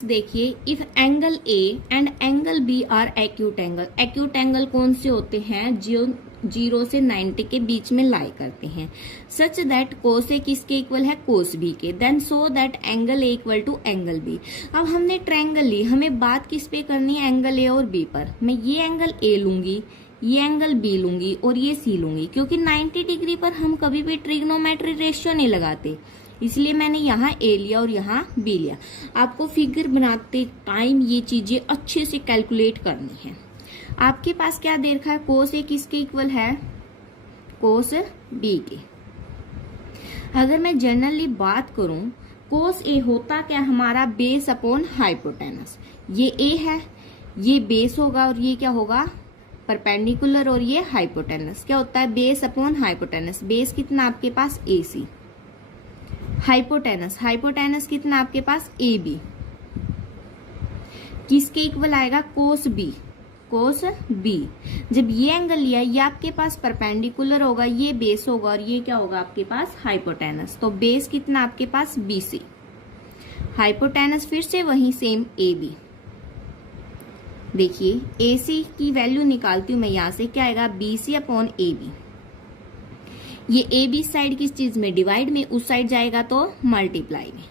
देखिए, if angle A and angle B are acute angle कौन से होते हैं जो 0 से 90 के बीच में लाई करते हैं, सच दैट कोस ए किसके इक्वल है, कोस बी के, then so that angle A equal to angle B. अब हमने ट्रायंगल ली, हमें बात किस पे करनी है, एंगल ए और बी पर। मैं ये एंगल ए लूंगी, ये एंगल बी लूंगी और ये सी लूंगी, क्योंकि 90 डिग्री पर हम कभी भी ट्रिग्नोमेट्री रेशियो नहीं लगाते, इसलिए मैंने यहाँ ए लिया और यहाँ बी लिया। आपको फिगर बनाते टाइम ये चीजें अच्छे से कैलकुलेट करनी है। आपके पास क्या दे रखा है, कोस ए किसके इक्वल है, कोस बी के। अगर मैं जनरली बात करूं, कोस ए होता क्या हमारा, बेस अपॉन हाइपोटेनस। ये ए है, ये बेस होगा और ये क्या होगा, परपेंडिकुलर, और ये हाइपोटेनस क्या होता है, बेस अपॉन हाइपोटेनस। बेस कितना आपके पास, ए सी। हाइपोटेनस कितना आपके पास, ए बी। किसके इक्वल आएगा, कोस बी। जब ये एंगल लिया, ये आपके पास परपेंडिकुलर होगा, ये बेस होगा और ये क्या होगा आपके पास, हाइपोटेनस। तो बेस कितना आपके पास, बी सी। हाइपोटेनस फिर से वही सेम ए बी। देखिए, ए सी की वैल्यू निकालती हूं मैं यहां से, क्या आएगा, B C upon A B. ये ए बी साइड किस चीज में, डिवाइड में, उस साइड जाएगा तो मल्टीप्लाई में।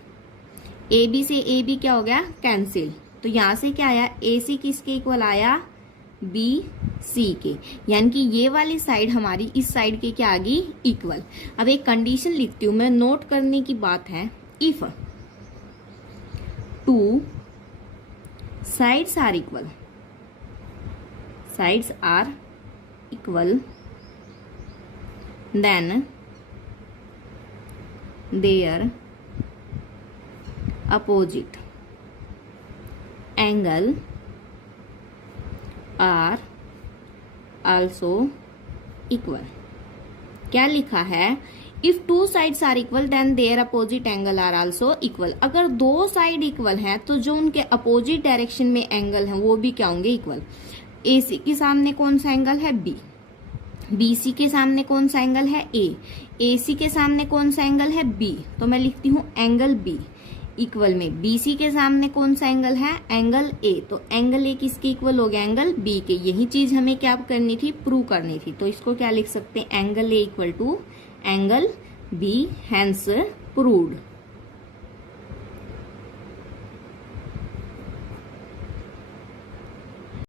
ए बी से ए बी क्या हो गया, कैंसिल। तो यहां से क्या आया, ए सी किसके इक्वल आया, बी सी के, यानी कि ये वाली साइड हमारी इस साइड के क्या आ गई, इक्वल। अब एक कंडीशन लिखती हूं मैं, नोट करने की बात है, if two sides are equal then their opposite angle are also equal। क्या लिखा है, if two sides are equal then their opposite angle are also equal. अगर दो साइड इक्वल हैं तो जो उनके अपोजिट डायरेक्शन में एंगल हैं वो भी क्या होंगे, इक्वल। ए सी के सामने कौन सा एंगल है, बी। BC के सामने कौन सा एंगल है, A। AC के सामने कौन सा एंगल है, B। तो मैं लिखती हूँ एंगल B इक्वल में BC के सामने कौन सा एंगल है, एंगल A। तो एंगल A किसके इक्वल हो गया, एंगल B के। यही चीज हमें क्या करनी थी, प्रूव करनी थी। तो इसको क्या लिख सकते हैं, angle A equal to angle B, hence proved.